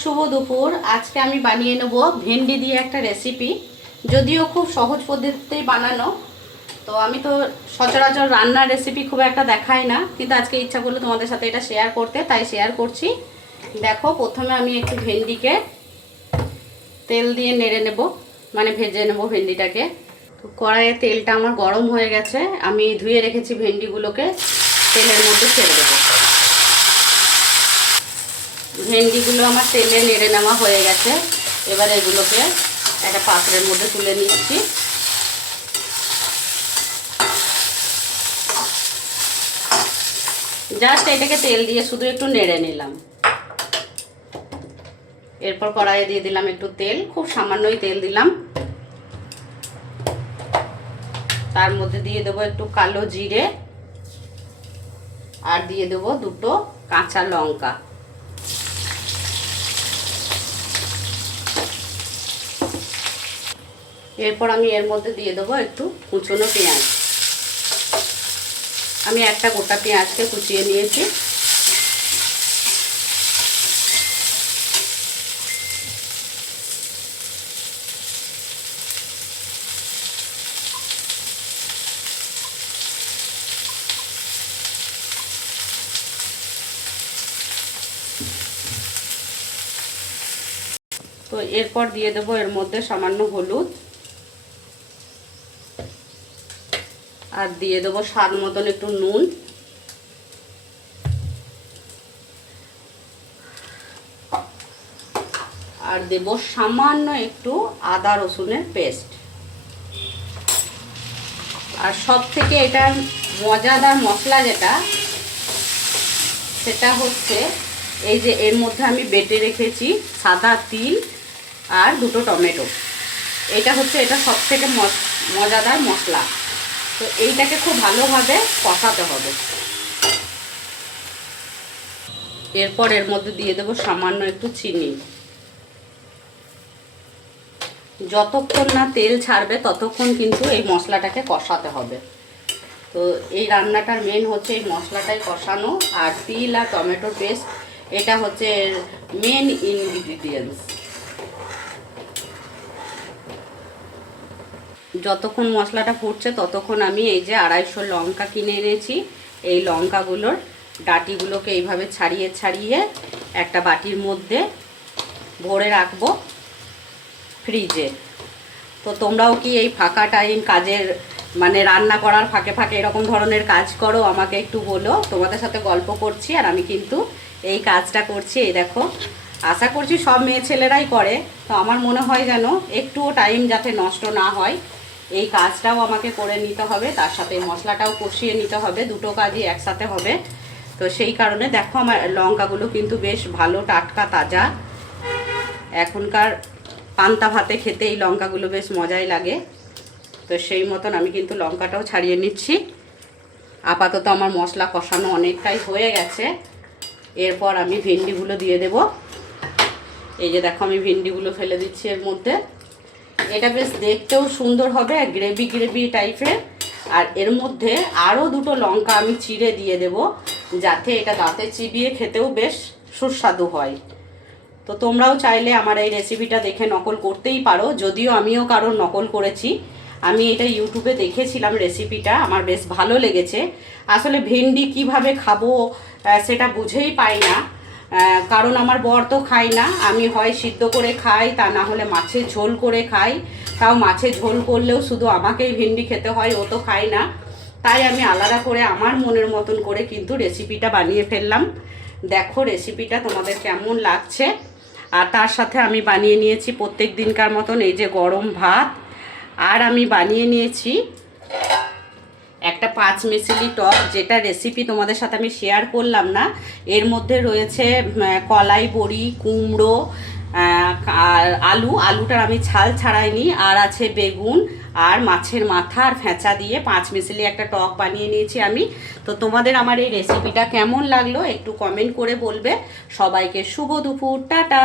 শুভ দুপুর। আজকে আমি বানিয়ে নেব ভেন্ডি দিয়ে একটা রেসিপি, যদিও খুব সহজ পদ্ধতিতেই বানানো। তো আমি তো সচরাচর রান্নার রেসিপি খুব একটা দেখাই না, কিন্তু আজকে ইচ্ছা করলো তোমাদের সাথে এটা শেয়ার করতে, তাই শেয়ার করছি। দেখো, প্রথমে আমি একটু ভেন্ডিকে তেল দিয়ে নেড়ে নেব, মানে ভেজে নেব ভেন্ডিটাকে। তো কড়াইয়ে তেলটা আমার গরম হয়ে গেছে, আমি ধুয়ে রেখেছি ভেন্ডিগুলোকে তেলের মধ্যে ছেড়ে দেবো। ভেন্ডিগুলো আমার তেলে নেড়ে নেওয়া হয়ে গেছে, এবার এগুলোকে একটা পাত্রের মধ্যে তুলে নিচ্ছি। জাস্ট এটাকে তেল দিয়ে শুধু একটু নেড়ে নিলাম। এরপর কড়াইয়ে দিয়ে দিলাম একটু তেল, খুব সামান্যই তেল দিলাম। তার মধ্যে দিয়ে দেবো একটু কালো জিরে, আর দিয়ে দেবো দুটো কাঁচা লঙ্কা। এরপর আমি এর মধ্যে দিয়ে দেবো একটু কুচনো পেঁয়াজ। আমি একটা গোটা পেঁয়াজকে কুচিয়ে নিয়েছি। তো এরপর দিয়ে দেবো এর মধ্যে সামান্য হলুদ, আর দিয়ে দেবো স্বাদ মতন একটু নুন, আর দেব সামান্য একটু আদা রসুনের পেস্ট। আর সব থেকে এটার মজাদার মশলা যেটা, সেটা হচ্ছে এই যে এর মধ্যে আমি বেটে রেখেছি সাদা তিল আর দুটো টমেটো। এটা হচ্ছে এটা সব থেকে মজাদার মশলা। তো এইটাকে খুব ভালোভাবে কষাতে হবে। এরপর এর মধ্যে দিয়ে দেবো সামান্য একটু চিনি। যতক্ষণ না তেল ছাড়বে ততক্ষণ কিন্তু এই মশলাটাকে কষাতে হবে। তো এই রান্নাটার মেন হচ্ছে এই মশলাটাই কষানো, আর তিল আর টমেটো পেস্ট এটা হচ্ছে এর মেন ইনগ্রিডিয়েন্টস। যতক্ষণ মশলাটা ফুটছে ততক্ষণ আমি এই যে 250 লঙ্কা কিনে এনেছি, এই লঙ্কাগুলোর ডাঁটিগুলোকে এইভাবে ছাড়িয়ে ছাড়িয়ে একটা বাটির মধ্যে ভরে রাখবো ফ্রিজে। তো তোমরাও কি এই ফাঁকা টাইম কাজের মানে রান্না করার ফাঁকে ফাঁকে এরকম ধরনের কাজ করো? আমাকে একটু বলো। তোমাদের সাথে গল্প করছি আর আমি কিন্তু এই কাজটা করছি। এই দেখো, আশা করছি সব মেয়ে ছেলেরাই করে। তো আমার মনে হয় যেন একটুও টাইম যাতে নষ্ট না হয়, এই কাজটাও আমাকে করে নিতে হবে, তার সাথে মশলাটাও কষিয়ে নিতে হবে, দুটো কাজই একসাথে হবে। তো সেই কারণে দেখো আমার লঙ্কাগুলো কিন্তু বেশ ভালো টাটকা তাজা। এখনকার পান্তা ভাতে খেতে এই লঙ্কাগুলো বেশ মজাই লাগে। তো সেই মতন আমি কিন্তু লঙ্কাটাও ছাড়িয়ে নিচ্ছি। আপাতত আমার মশলা কষানো অনেকটাই হয়ে গেছে। এরপর আমি ভেন্ডিগুলো দিয়ে দেব। এই যে দেখো, আমি ভেন্ডিগুলো ফেলে দিচ্ছি এর মধ্যে। এটা বেশ দেখতেও সুন্দর হবে, গ্রেভি গ্রেভি টাইপের। আর এর মধ্যে আরও দুটো লঙ্কা আমি চিড়ে দিয়ে দেব, যাতে এটা দাঁতে চিবিয়ে খেতেও বেশ সুস্বাদু হয়। তো তোমরাও চাইলে আমার এই রেসিপিটা দেখে নকল করতেই পারো, যদিও আমিও কারোর নকল করেছি। আমি এটা ইউটিউবে দেখেছিলাম রেসিপিটা, আমার বেশ ভালো লেগেছে। আসলে ভেন্ডি কিভাবে খাবো সেটা বুঝেই পাই না, কারণ আমার বর তো খায় না। আমি হয় সিদ্ধ করে খাই, তা না হলে মাছের ঝোল করে খাই। তাও মাছের ঝোল করলেও শুধু আমাকেই ভেন্ডি খেতে হয়, ও তো খায় না। তাই আমি আলাদা করে আমার মনের মতন করে কিন্তু রেসিপিটা বানিয়ে ফেললাম। দেখো রেসিপিটা তোমাদের কেমন লাগছে। আর তার সাথে আমি বানিয়ে নিয়েছি প্রত্যেক দিনকার মতন এই যে গরম ভাত, আর আমি বানিয়ে নিয়েছি একটা 5 মিশালি টক, যেটা রেসিপি তোমাদের সাথে আমি শেয়ার করলাম না। এর মধ্যে রয়েছে কলাই বড়ি, কুমড়ো, আর আলুটার আমি ছাল ছাড়াইনি, আর আছে বেগুন আর মাছের মাথা আর ফেঁচা দিয়ে 5 মিশালি একটা টক বানিয়ে নিয়েছি আমি। তো তোমাদের আমার এই রেসিপিটা কেমন লাগলো একটু কমেন্ট করে বলবে। সবাইকে শুভ দুপুর, টাটা।